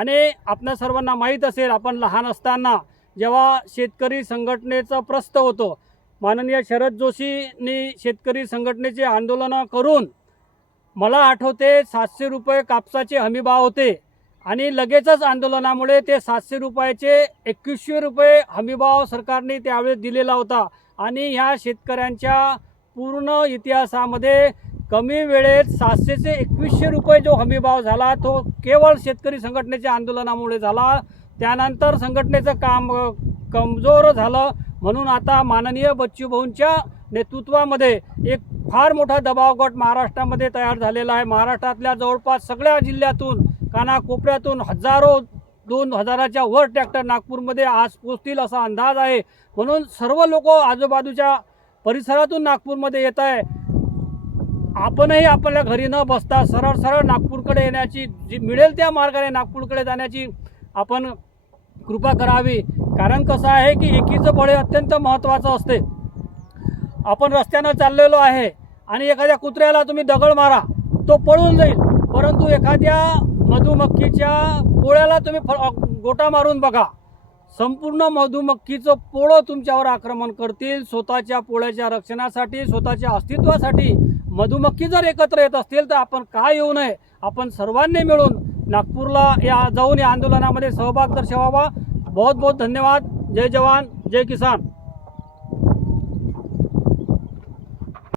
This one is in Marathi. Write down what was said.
आणि आपणा सर्वांना माहीत असेल, आपण लहान असताना जेव्हा शेतकरी संघटनेचं प्रस्थ होतं, माननीय शरद जोशींनी शेतकरी संघटनेचे आंदोलनं करून मला आठवते 700 रुपये कापसाचे हमीभाव होते आणि लगेचच आंदोलनामुळे ते 700 रुपयाचे 2100 रुपये हमीभाव सरकारने त्यावेळेस दिलेला होता। आणि ह्या शेतकऱ्यांच्या पूर्ण इतिहासामध्ये कमी वेळेत 700 से 2100 रुपये जो हमीभाव झाला तो केवळ शेतकरी संघटनेच्या आंदोलनामुळे झाला। त्यानंतर संघटनेचं काम कमजोर झालं, म्हणून आता माननीय बच्चूभाऊंच्या नेतृत्वामध्ये एक फार मोठा दबाव गट महाराष्ट्रामध्ये तयार झालेला आहे। महाराष्ट्रातल्या जवळपास सगळ्या जिल्ह्यातून कानाकोपऱ्यातून हजारो 2000च्या वर ट्रॅक्टर नागपूरमध्ये आज पोहोचतील असा अंदाज आहे। म्हणून सर्व लोक आजूबाजूच्या परिसरातून नागपूरमध्ये येत आहे। आपणही आपल्या घरी न बसता सरळ सरळ नागपूरकडे येण्याची, जी मिळेल त्या मार्गाने नागपूरकडे जाण्याची आपण कृपा करावी। कारण कसं आहे की एकीचं बळ अत्यंत महत्त्वाचं असते। आपण रस्त्यानं चाललेलो आहे आणि एखाद्या कुत्र्याला तुम्ही दगड मारा, तो पळून जाईल, परंतु एखाद्या मधुमक्खीच्या पोळ्याला तुम्ही गोटा मारून बघा, संपूर्ण मधुमक्खीचं पोळं तुमच्यावर आक्रमण करतील। स्वतःच्या पोळ्याच्या रक्षणासाठी, स्वतःच्या अस्तित्वासाठी मधुमक्खी जर एकत्र येत असतील तर आपण काय येऊ नये। आपण सर्वांनी मिळून नागपूरला जाऊन या आंदोलनामध्ये सहभाग दर्शवावा। बहुत बहुत धन्यवाद। जय जवान जय किसान।